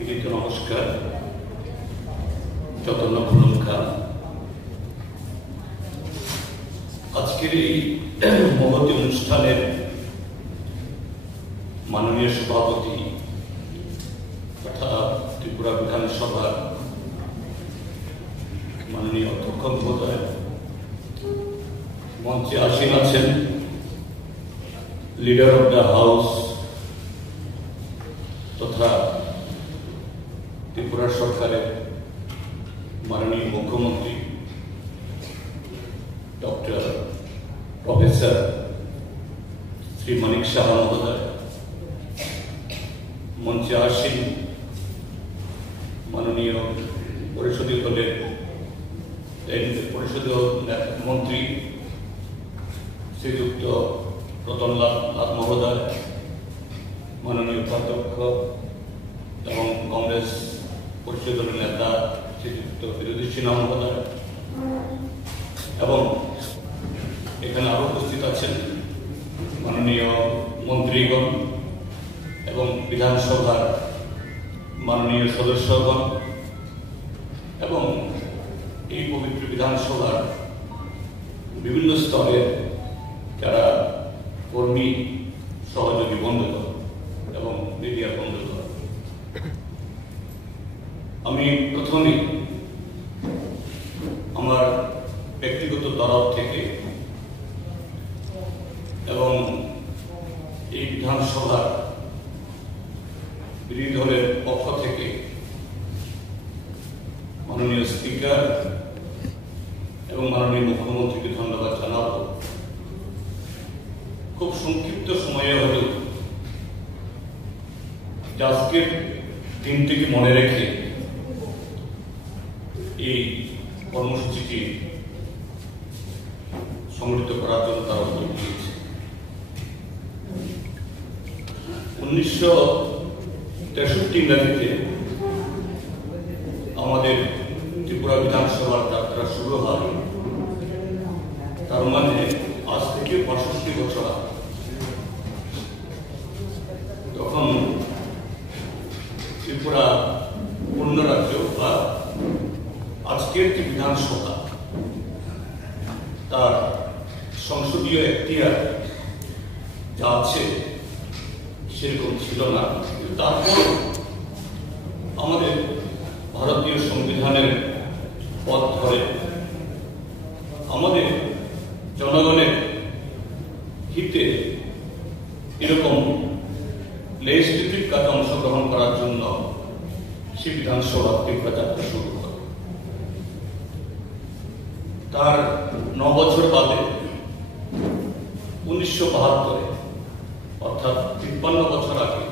বিনীত নমস্কার। চৈতন্য খুলুমখা আজকের এই মহতী অনুষ্ঠানের মাননীয় সভাপতি তথা ত্রিপুরা বিধানসভার মাননীয় অধ্যক্ষ মহোদয়, মঞ্চে আসীন আছেন লিডার অফ দ্য হাউস তথা ত্রিপুরা সরকারের মাননীয় মুখ্যমন্ত্রী ডক্টর প্রফেসর শ্রী মানিক সাহা মহোদয়, মঞ্চে আসীন মাননীয় পরিষদীয় দলের পরিষদীয় মন্ত্রী শ্রীযুক্ত রতনলাল নাথ মহোদয়, মাননীয় উপাধ্যক্ষ এবং কংগ্রেস পরিষদীয় দলের নেতা শ্রীযুক্ত বিরোধী সিনহা মহোদয়, এবং এখানে আরো উপস্থিত আছেন মাননীয় মন্ত্রীগণ এবং বিধানসভার মাননীয় সদস্যগণ এবং এই পবিত্র বিধানসভার বিভিন্ন স্তরের যারা কর্মী, সহযোগী বন্ধুগণ এবং মিডিয়া বন্ধুগণ, আমি প্রথমে আমার ব্যক্তিগত তরফ থেকে এবং এই বিধানসভার বিরোধী দলের পক্ষ থেকে মাননীয় স্পিকার এবং মাননীয় মুখ্যমন্ত্রীকে ধন্যবাদ জানাব। খুব সংক্ষিপ্ত সময়ে হলেও আজকের দিনটিকে মনে রেখে এই কর্মসূচিটি সংগঠিত করার জন্য তারা উদ্যোগ নিয়েছে। 1963 ইংরাজিতে আমাদের ত্রিপুরা বিধানসভার যাত্রা শুরু হয়, তার মানে আজ থেকে 65 বছর আগে। তখন ত্রিপুরা পূর্ণ রাজ্য বা আজকের যে বিধানসভা তার সংসদীয় এখতিয়ার যা আছে সেরকম ছিল না। তারপর আমাদের ভারতীয় সংবিধানের পথ ধরে আমাদের জনগণের হিতে এরকম লেজিসলেটিভ কাজে অংশগ্রহণ করার জন্য সে বিধানসভা ত্রিপুরা যাত্রা শুরু করে। তার 9 বছর বাদে 1972 অর্থাৎ 53 বছর আগে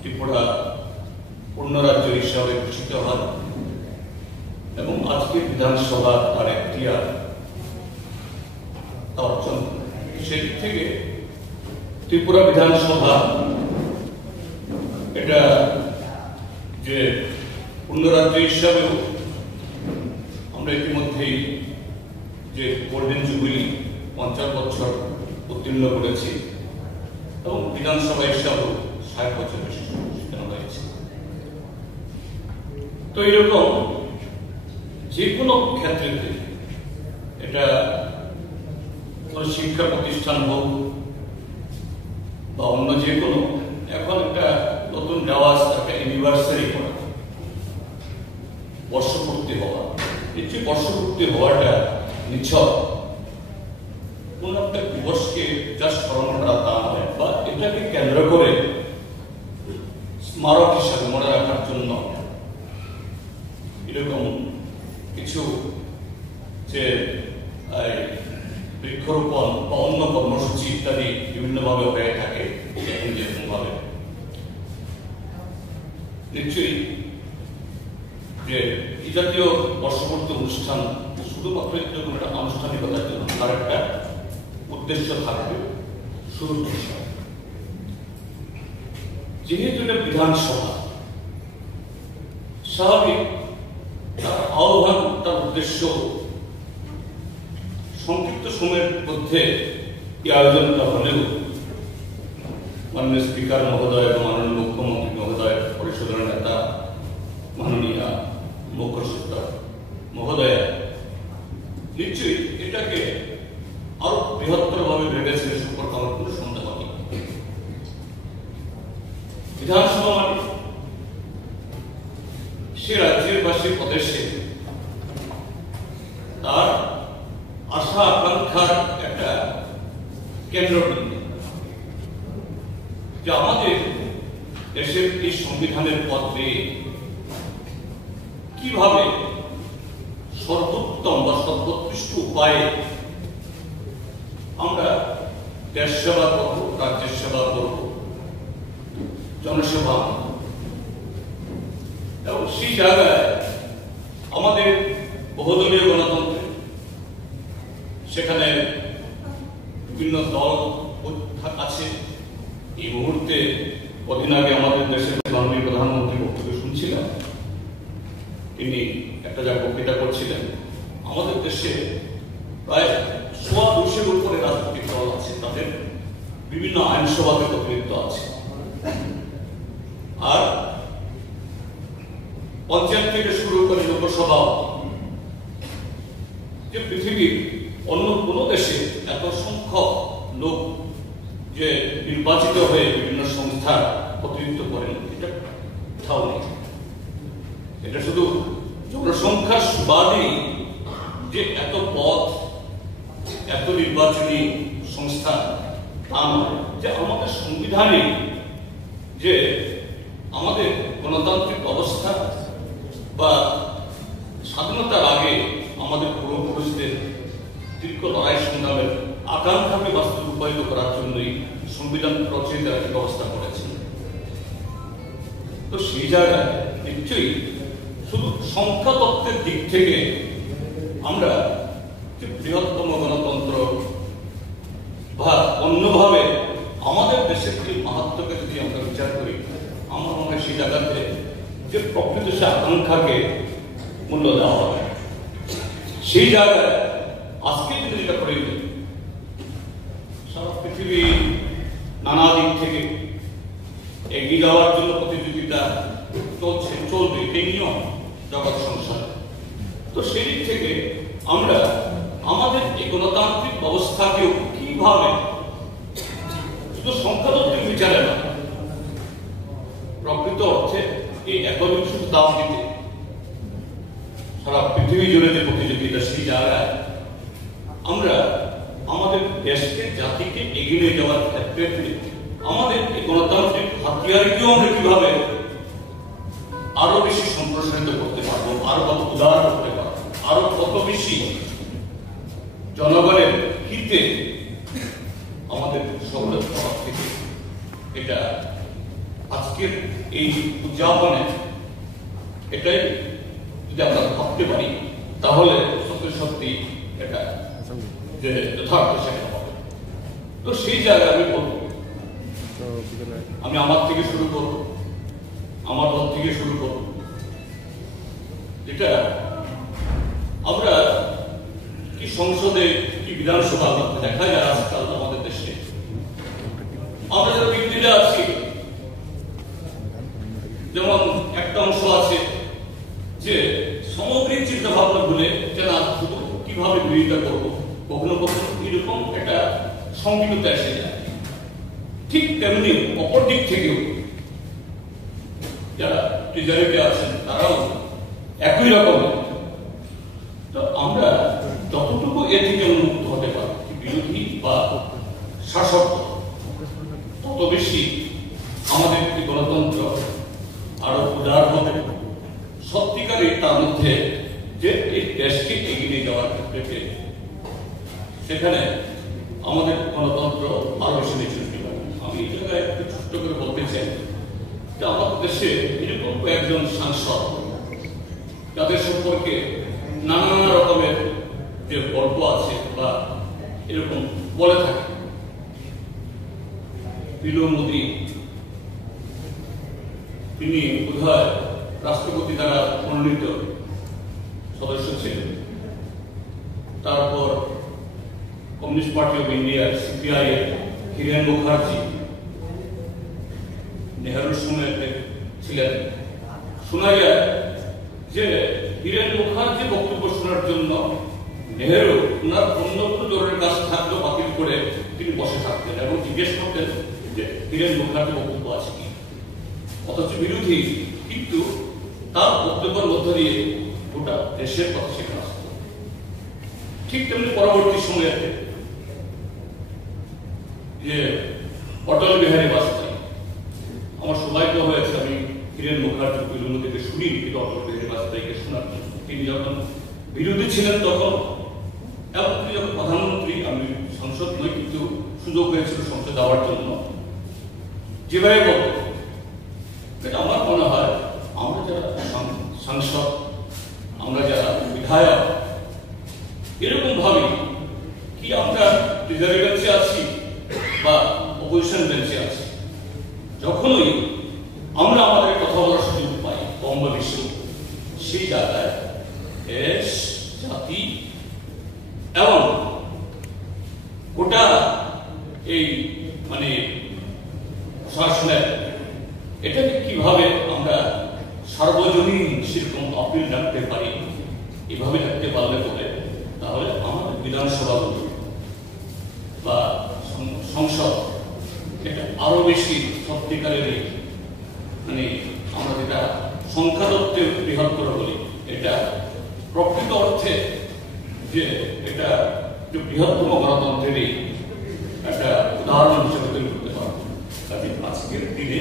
ত্রিপুরা পূর্ণ রাজ্য হিসাবে ঘোষিত হয় এবং আজকে বিধানসভা তার এখতিয়ার অর্জন। সেদিক থেকে ত্রিপুরা বিধানসভা এটা যে পূর্ণ রাজ্য হিসাবেও আমরা ইতিমধ্যেই যে গোল্ডেন জুবিলি 50 বছর উত্তীর্ণ করেছি এবং বিধানসভা হিসাবেও 60 বছর হয়েছে। তো এরকম যে কোনো ক্ষেত্রে এটা কোনো শিক্ষা প্রতিষ্ঠান হোক বা অন্য যে কোনো, এখন একটা নতুন রেওয়াজ, একটা ইউনিভার্সারি করা, বর্ষপূর্তি হওয়া। এই যে বর্ষপূর্তি হওয়াটা নিছক কোন একটা দিবসকে জাস্ট স্মরণ করা তা নয়, বা এটাকে কেন্দ্র করে স্মারক হিসাবে মনে রাখার জন্য এরকম কিছু যে বৃক্ষরোপণ বা অন্য কর্মসূচি ইত্যাদি বিভিন্নভাবে হয়ে থাকে। যেরকমভাবে নিশ্চয়ই যে এই জাতীয় বর্ষপূর্তি অনুষ্ঠান শুধুমাত্র একটা আনুষ্ঠানিকতার জন্য, তার একটা উদ্দেশ্য থাকবে। শুরু যেহেতু এটা বিধানসভা, স্বাভাবিক তার আহ্বান, তার উদ্দেশ্য সংক্ষিপ্ত সময়ের মধ্যে এই আয়োজনটা হলেও মাননীয় স্পিকার মহোদয় এবং মাননীয় মুখ্যমন্ত্রী মহোদয় বিধানসভা মানে সে রাজ্যের বা সে প্রদেশে তার আশা আকাঙ্ক্ষার একটা কেন্দ্রবিন্দু, যে আমাদের দেশের এই সংবিধানের পথে কিভাবে সর্বোত্তম বা সর্বোৎকৃষ্ট উপায়ে আমরা দেশ সেবা করব, রাজ্যের সেবা করব, জনসেবা। এবং সেই জায়গায় আমাদের বহুদলীয় গণতন্ত্র, সেখানে বিভিন্ন দল আছে। এই মুহূর্তে কদিন আগে আমাদের দেশের মাননীয় প্রধানমন্ত্রী বক্তব্য শুনছিলেন, তিনি একটা যা বক্তৃতা করছিলেন, আমাদের দেশে প্রায় 200 উপরে রাজনৈতিক দল আছে, তাদের বিভিন্ন আইনসভাতে প্রতিনিধিত্ব আছে। আর পঞ্চায়েত থেকে শুরু করে লোকসভা, যে পৃথিবীর অন্য কোন দেশে এত সংখ্যক লোক যে নির্বাচিত হয়ে বিভিন্ন সংস্থার প্রতিনিধিত্ব করেন, এটা কোথাও নেই। এটা শুধু জনসংখ্যার সুবাদেই যে এত পদ, এত নির্বাচনী সংস্থা, তা নয়। যে আমাদের সংবিধানে যে আমাদের গণতান্ত্রিক অবস্থা বা স্বাধীনতার আগে আমাদের পূর্বপুরুষদের দীর্ঘ লড়াই সংগ্রামের আকাঙ্ক্ষাকে বাস্তব রূপায়িত করার জন্যই সংবিধান রচয়িতারা এই ব্যবস্থা করেছেন। তো সেই জায়গায় নিশ্চয়ই শুধু সংখ্যা তত্ত্বের দিক থেকে আমরা যে বৃহত্তম গণতন্ত্র বা অন্যভাবে আমাদের দেশের যে মাহাত্ম্যকে যদি আমরা বিচার করি, আমার মনে হয় সেই জায়গাতে যে প্রকৃত সে আকাঙ্ক্ষাকে মূল্য দেওয়া হবে। সেই জায়গায় আজকে যদি যেটা করে সারা পৃথিবী নানা দিক থেকে এগিয়ে যাওয়ার জন্য প্রতিযোগিতা চলবে, এই নিয়ম জগৎ সংসারে। তো সেই দিক থেকে আমরা আমাদের এই গণতান্ত্রিক ব্যবস্থাকেও কিভাবে শুধু সংখ্যাতত্ত্বের বিচারে না, প্রকৃত অর্থে এই একবিংশ শতাব্দীতে সারা পৃথিবী জুড়ে যে প্রতিযোগিতা, সেই জায়গায় আমরা আমাদের দেশকে, জাতিকে এগিয়ে যাওয়ার ক্ষেত্রে আমাদের এই গণতান্ত্রিক হাতিয়ারকেও আমরা কিভাবে আরো বেশি সম্প্রসারিত করতে পারবো, আরো কত উদার করতে পারবো, আরো কত বেশি জনগণের হিতে আমাদের সকলের তরফ থেকে এটা আজকের এই উদযাপনে এটাই যদি আমরা ভাবতে পারি, তাহলে সত্যি সত্যি এটা যে যথার্থ সেটা হবে। তো সেই জায়গায় আমি বলবো, আমি আমার থেকে শুরু করবো, আমার দল থেকে শুরু করবো, যেটা আমরা কি সংসদে কি বিধানসভা দেখা যায় আজকাল আমাদের দেশে, আমরা যারা বিরোধীরা আছি, যেমন একটা অংশ আছে যে সামগ্রিক চিন্তা ভাবনা ভুলে যে না শুধু কিভাবে বিরোধিতা করবো, কখনো কখনো এরকম একটা সংবিধান এসে যায়। ঠিক তেমনি অপর দিক থেকেও যারা ট্রেজারিতে আছেন তারাও একই রকম। তো আমরা যতটুকু এ থেকে মুক্ত হতে পারি, বিরোধী বা শাসক, তত বেশি আমাদের গণতন্ত্র আরো উদার হবে, সত্যিকারে তার মধ্যে যে এই দেশকে এগিয়ে যাওয়ার ক্ষেত্রে সেখানে আমাদের গণতন্ত্র আরো বেশি নিশ্চিত পারে। আমি এই জায়গায় একটু ছোট্ট করে বলতে চাই যে আমাদের দেশে এরকম কয়েকজন সাংসদ যাদের সম্পর্কে নানা রকমের যে গল্প আছে বা এরকম বলে থাকে। বিলু মোদী, তিনি বোধহয় রাষ্ট্রপতি দ্বারা মনোনীত সদস্য ছিলেন। তারপর communist party of India CPI এর হিরেন মুখার্জি নেহরুর সময় ছিলেন। শোনা যায় যে হিরেন মুখার্জি বক্তব্য শোনার জন্য নেহরু ওনার অন্য কোনো দলের কাছে থাকলেও বাতিল করে তিনি বসে থাকতেন এবং জিজ্ঞেস করতেন যে হিরেন মুখার্জি বক্তব্য আছে কি। অথচ বিরোধী, কিন্তু তার বক্তব্যের মধ্য দিয়ে গোটা দেশের কথা সেখানে আসত। ঠিক তেমনি পরবর্তী সময়ে যে অটল বিহারী বাজপেয়ী, আমার সৌভাগ্য হয়েছে আমি হিরেন মুখার্জি ফিল্ম থেকে শুনি, কিন্তু অটল বিহারী বাজপেয়ীকে শোনার জন্য। তিনি যখন বিরোধী ছিলেন তখন, এবং তিনি যখন প্রধানমন্ত্রী, আমি সংসদ নই কিন্তু সুযোগ হয়েছিল সংসদ যাওয়ার জন্য, যেভাবে বলতো, আমার মনে হয় আমরা যারা সাংসদ, আমরা যারা বিধায়ক, এরকম ভাবে কি আমরা রিজার্ভ বেঞ্চে আছি বা অপোজিশন বেঞ্চে আছি, যখনই আমরা আমাদের কথা বলার সুযোগ পাই কম বা বেশি, সেই জায়গায় দেশ, জাতি এবং গোটা এই মানে প্রশাসনের এটাকে কিভাবে আমরা সার্বজনীন সেরকম আপিল রাখতে পারি, এভাবে রাখতে পারলে বলে, তাহলে আমাদের বিধানসভাগুলো বা সংসদ এটা আরো বেশি সত্যিকারের মানে আমরা যেটা সংখ্যাতত্ত্বে বৃহত্তর বলি, এটা প্রকৃত অর্থে যে এটা বৃহত্তম গণতন্ত্রেরই একটা উদাহরণ হিসেবে তৈরি করতে পারবো। কাজে আজকের দিনে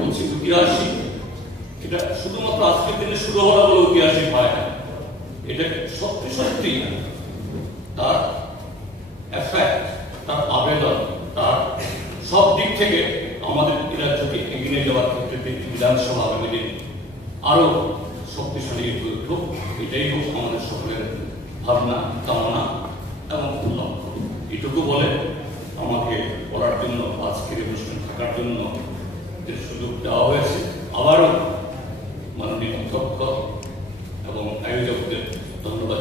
বলছি ঐতিহাসিক, এটা শুধুমাত্র আজকের দিনে শুরু হওয়া বলে ঐতিহাসিক হয় না, এটা সত্যি সত্যি তার এফেক্ট, তার আবেদন, তার সব দিক থেকে আমাদের রাজ্যকে এগিয়ে যাওয়ার ক্ষেত্রে বিধানসভা আগামী দিন আরো শক্তিশালী হয়ে উঠুক, এটাই হোক আমাদের সকলের ভাবনা, কামনা এবং লক্ষ্য। এটুকু বলে আমাকে বলার জন্য, আজকের অনুষ্ঠান থাকার জন্য যে সুযোগ দেওয়া হয়েছে, আবারও মাননীয় অধ্যক্ষ এবং আয়োজকদের ধন্যবাদ